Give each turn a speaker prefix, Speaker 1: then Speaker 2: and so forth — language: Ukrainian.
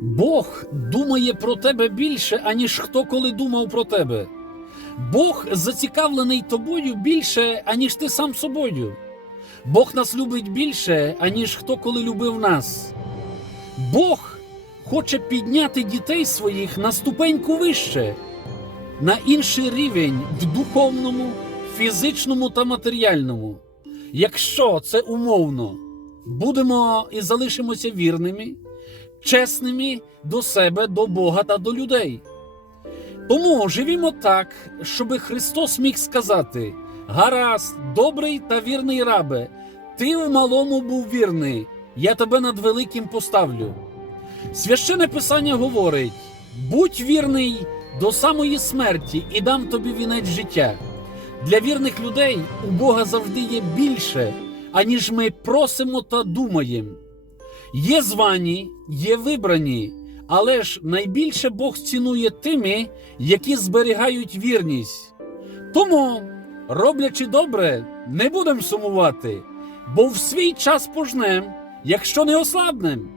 Speaker 1: Бог думає про тебе більше, аніж хто коли думав про тебе. Бог зацікавлений тобою більше, аніж ти сам собою. Бог нас любить більше, аніж хто коли любив нас. Бог хоче підняти дітей своїх на ступеньку вище, на інший рівень в духовному, фізичному та матеріальному. Якщо це умовно, будемо і залишимося вірними, чесними до себе, до Бога та до людей. Тому живімо так, щоб Христос міг сказати: гаразд, добрий та вірний рабе, ти в малому був вірний, я тебе над великим поставлю. Священне Писання говорить: будь вірний до самої смерті і дам тобі вінець життя. Для вірних людей у Бога завжди є більше, аніж ми просимо та думаємо. Є звані, є вибрані, але ж найбільше Бог цінує тими, які зберігають вірність. Тому, роблячи добре, не будемо сумувати, бо в свій час пожнем, якщо не ослабнем.